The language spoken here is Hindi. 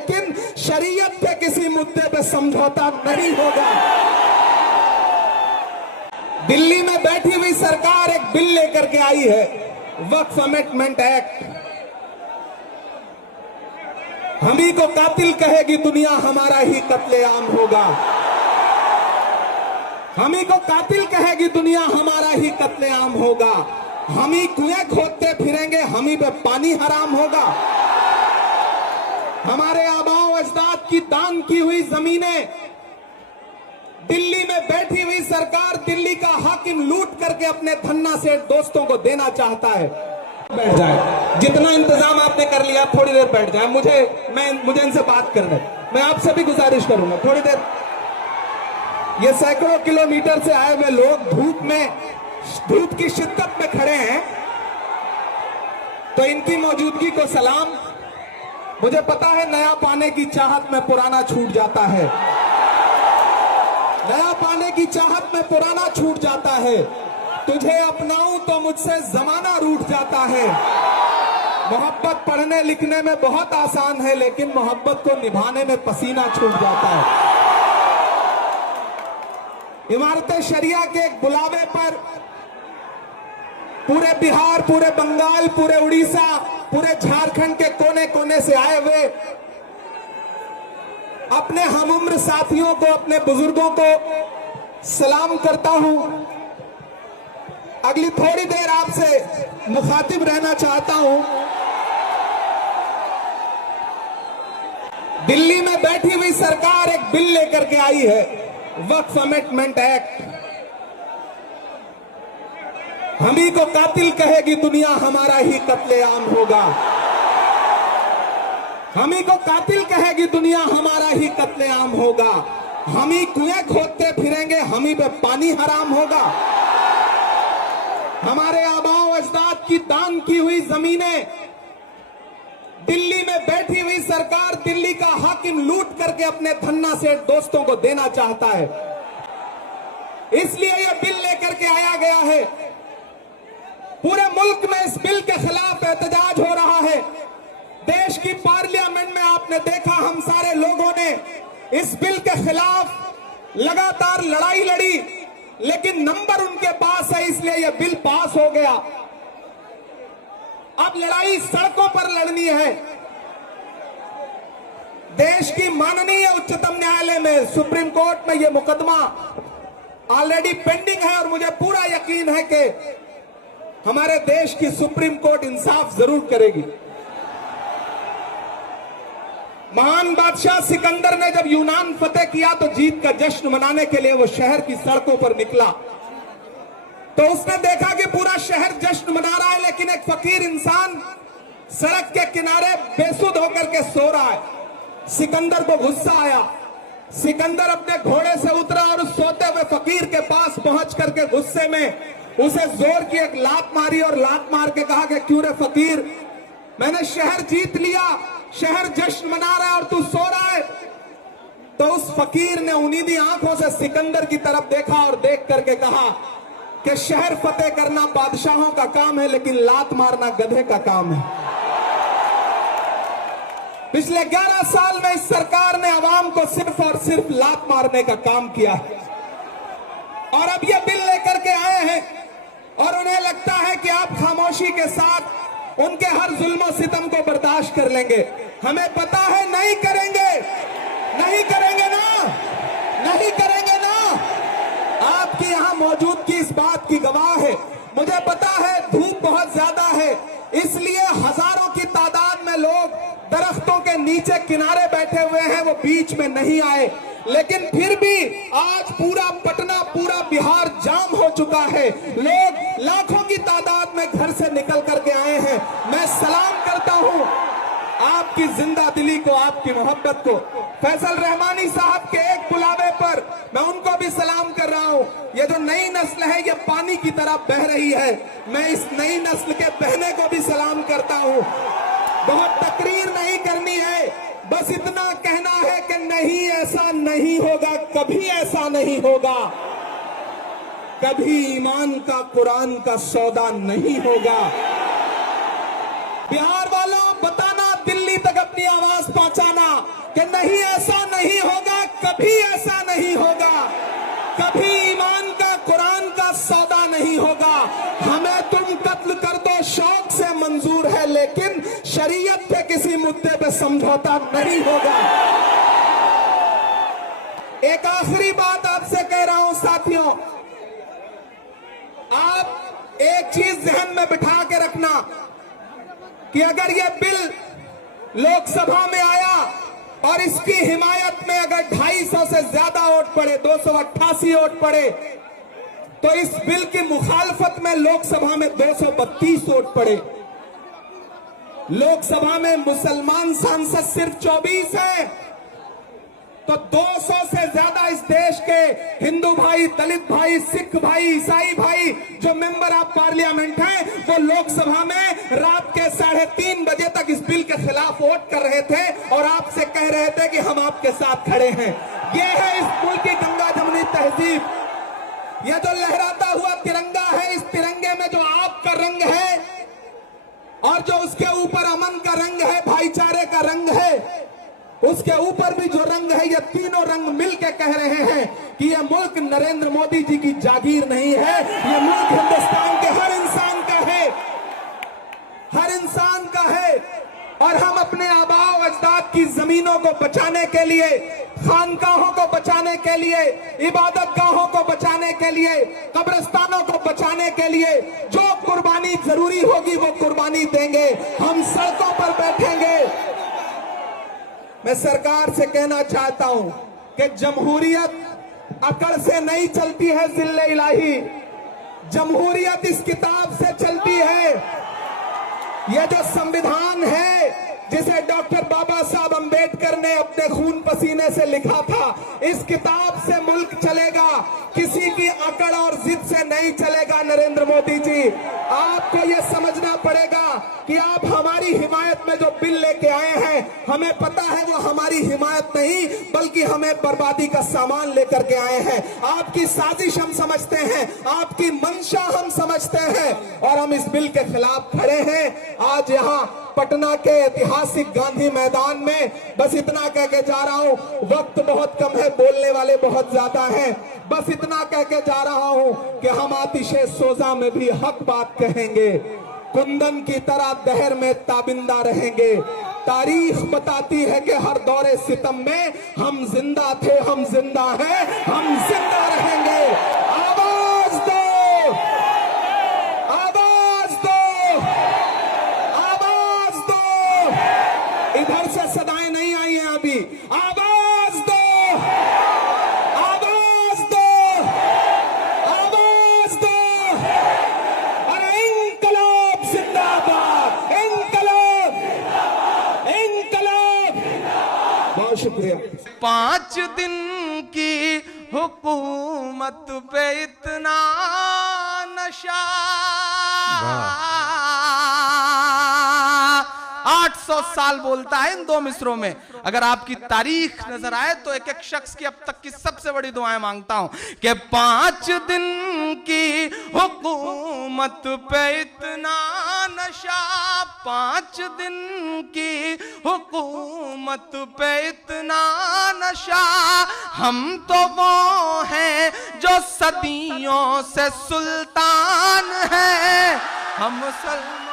लेकिन शरीयत के किसी मुद्दे पे समझौता नहीं होगा। दिल्ली में बैठी हुई सरकार एक बिल लेकर के आई है, वक्फ अमेंडमेंट एक्ट। हम ही को कातिल कहेगी दुनिया, हमारा ही कत्लेआम होगा। हम ही को कातिल कहेगी दुनिया, हमारा ही कत्लेआम होगा। हम ही कुएं खोदते फिरेंगे, हम ही पे पानी हराम होगा। हमारे आबाओ अजदाद की दान की हुई जमीनें दिल्ली में बैठी हुई सरकार, दिल्ली का हाकिम लूट करके अपने धन्ना से दोस्तों को देना चाहता है। बैठ जाए, जितना इंतजाम आपने कर लिया थोड़ी देर बैठ जाए। मुझे इनसे बात करना है। मैं आपसे भी गुजारिश करूंगा थोड़ी देर। ये सैकड़ों किलोमीटर से आए हुए लोग धूप की शिद्दत में खड़े हैं, तो इनकी मौजूदगी को सलाम। मुझे पता है नया पाने की चाहत में पुराना छूट जाता है, नया पाने की चाहत में पुराना छूट जाता है। तुझे अपनाऊं तो मुझसे जमाना रूठ जाता है। मोहब्बत पढ़ने लिखने में बहुत आसान है, लेकिन मोहब्बत को निभाने में पसीना छूट जाता है। इमारत शरिया के एक बुलावे पर पूरे बिहार, पूरे बंगाल, पूरे उड़ीसा, पूरे झारखंड के कोने कोने से आए हुए अपने हमउम्र साथियों को, अपने बुजुर्गों को सलाम करता हूं। अगली थोड़ी देर आपसे मुखातिब रहना चाहता हूं। दिल्ली में बैठी हुई सरकार एक बिल लेकर के आई है, वक्फ अमेंडमेंट एक्ट। हम ही को कातिल कहेगी दुनिया, हमारा ही कत्लेआम होगा। हम ही को कातिल कहेगी दुनिया, हमारा ही कत्लेआम होगा। हम ही कुएं खोदते फिरेंगे, हम ही पे पानी हराम होगा। हमारे आबाओ अजदाद की दान की हुई जमीनें दिल्ली में बैठी हुई सरकार, दिल्ली का हाकिम लूट करके अपने धन्ना से दोस्तों को देना चाहता है। इसलिए यह बिल लेकर के आया गया है। पूरे मुल्क में इस बिल के खिलाफ एहतजाज हो रहा है। देश की पार्लियामेंट में आपने देखा, हम सारे लोगों ने इस बिल के खिलाफ लगातार लड़ाई लड़ी, लेकिन नंबर उनके पास है, इसलिए यह बिल पास हो गया। अब लड़ाई सड़कों पर लड़नी है। देश की माननीय उच्चतम न्यायालय में, सुप्रीम कोर्ट में यह मुकदमा ऑलरेडी पेंडिंग है, और मुझे पूरा यकीन है कि हमारे देश की सुप्रीम कोर्ट इंसाफ जरूर करेगी। महान बादशाह सिकंदर ने जब यूनान फतेह किया तो जीत का जश्न मनाने के लिए वो शहर की सड़कों पर निकला, तो उसने देखा कि पूरा शहर जश्न मना रहा है, लेकिन एक फकीर इंसान सड़क के किनारे बेसुध होकर के सो रहा है। सिकंदर को गुस्सा आया। सिकंदर अपने घोड़े से उतरा और उस सोते हुए फकीर के पास पहुंच करके गुस्से में उसे जोर की एक लात मारी, और लात मार के कहा कि क्यों रे फकीर, मैंने शहर जीत लिया, शहर जश्न मना रहा है और तू सो रहा है। तो उस फकीर ने उन्नीदी आंखों से सिकंदर की तरफ देखा और देख करके कहा कि शहर फतेह करना बादशाहों का काम है, लेकिन लात मारना गधे का काम है। पिछले 11 साल में इस सरकार ने आवाम को सिर्फ और सिर्फ लात मारने का काम किया है, और अब ये बिल लेकर के आए हैं, और उन्हें लगता है कि आप खामोशी के साथ उनके हर जुल्म सितम को बर्दाश्त कर लेंगे। हमें पता है नहीं करेंगे, नहीं करेंगे ना, नहीं करेंगे ना। आपकी यहां मौजूदगी इस बात की गवाह है। मुझे पता है धूप बहुत ज्यादा है, इसलिए हजारों की तादाद में लोग दरख्तों के नीचे किनारे बैठे हुए हैं, वो बीच में नहीं आए, लेकिन फिर भी आज पूरा पटना, पूरा बिहार जाम हो चुका है। लोग लाखों की तादाद में घर से निकल करके आए हैं। मैं सलाम करता हूं आपकी जिंदा दिली को, आपकी मोहब्बत को। फैसल रहमानी साहब के एक बुलावे पर मैं उनको भी सलाम कर रहा हूं। ये जो नई नस्ल है, ये पानी की तरह बह रही है। मैं इस नई नस्ल के बहने को भी सलाम करता हूं। बहुत तकरीर नहीं करनी है, बस इतना कहना है कि नहीं, ऐसा नहीं होगा, कभी ऐसा नहीं होगा, कभी ईमान का, कुरान का सौदा नहीं होगा। बिहार वालों, बताना दिल्ली तक अपनी आवाज पहुंचा। नाचाना कि नहीं ऐसा नहीं होगा, कभी ऐसा नहीं होगा, कभी ईमान का कुरान का सौदा नहीं होगा। हमें तुम कत्ल कर दो शौक से मंजूर है, लेकिन शरीयत के किसी मुद्दे पे समझौता नहीं होगा। एक आखिरी बात आपसे कह रहा हूं साथियों, आप एक चीज जहन में बिठा के रखना कि अगर यह बिल लोकसभा में आया और इसकी हिमायत में अगर 250 से ज्यादा वोट पड़े, 288 वोट पड़े, तो इस बिल की मुखालफत में लोकसभा में 232 वोट पड़े। लोकसभा में मुसलमान सांसद सिर्फ 24 हैं, तो 200 से ज्यादा इस देश के हिंदू भाई, दलित भाई, सिख भाई, ईसाई भाई जो मेंबर ऑफ पार्लियामेंट हैं, वो लोकसभा में रात के 3:30 बजे तक इस बिल के खिलाफ वोट कर रहे थे और आपसे कह रहे थे कि हम आपके साथ खड़े हैं। ये है इस मुल्क की गंगा जमुनी तहजीब। यह जो लहराता हुआ तिरंगा है, इस तिरंगे में जो आपका रंग है और जो उसके ऊपर अमन का रंग है, भाईचारे का रंग है, उसके ऊपर भी जो रंग है, ये तीनों रंग मिलकर कह रहे हैं कि ये मुल्क नरेंद्र मोदी जी की जागीर नहीं है, ये मुल्क हिंदुस्तान के हर इंसान का है, हर इंसान का है। और हम अपने आबाओ अजदाद की जमीनों को बचाने के लिए, खानकाहों को बचाने के लिए, इबादत गाहों को बचाने के लिए, कब्रिस्तानों को बचाने के लिए जो कुर्बानी जरूरी होगी वो कुर्बानी देंगे। हम सड़कों पर बैठेंगे। मैं सरकार से कहना चाहता हूं कि जमहूरियत अकड़ से नहीं चलती है जिल्ले इलाही, जमहूरियत इस किताब से चलती है। यह जो संविधान है जिसे डॉक्टर बाबा साहब अंबेडकर ने अपने खून पसीने से लिखा था, इस किताब से मुल्क चलेगा, किसी की अकड़ और जिद से नहीं चलेगा। नरेंद्र मोदी जी, आपको यह समझना पड़ेगा कि आप हमारी हिमायत में जो बिल लेके आए हैं, हमें पता है वो हमारी हिमायत नहीं बल्कि हमें बर्बादी का सामान लेकर के आए हैं। आपकी साजिश हम समझते हैं, आपकी मंशा हम समझते हैं और हम इस बिल के खिलाफ खड़े हैं। आज यहाँ पटना के ऐतिहासिक गांधी मैदान में बस इतना कह के जा रहा हूं, वक्त बहुत कम है, बोलने वाले बहुत ज्यादा हैं। बस इतना कह के जा रहा हूं कि हम आतिशे सोजा में भी हक बात कहेंगे, कुंदन की तरह दहर में ताबिंदा रहेंगे। तारीख बताती है कि हर दौरे सितम में हम जिंदा थे, हम जिंदा हैं, हम जिंदा रहेंगे। आवाज दो, आवाज दो, आवाज दो। इधर से सदाएं नहीं आई हैं अभी। आवाज दो, आवाज दो, आवाज दो। अरे इंकलाब जिंदाबाद, इंकलाब, इंकलाब। बहुत शुक्रिया। 5 दिन की हुकूमत पे इतना नशा, 800 साल बोलता है इन 2 मिसरों में। अगर आपकी तारीख नजर आए तो एक एक शख्स की अब तक की सबसे बड़ी दुआएं मांगता हूं कि 5 दिन की हुकूमत पे इतना नशा, 5 दिन की हुकूमत पे इतना नशा। हम तो वो हैं जो सदियों से सुल्तान हैं, हम मुसलमान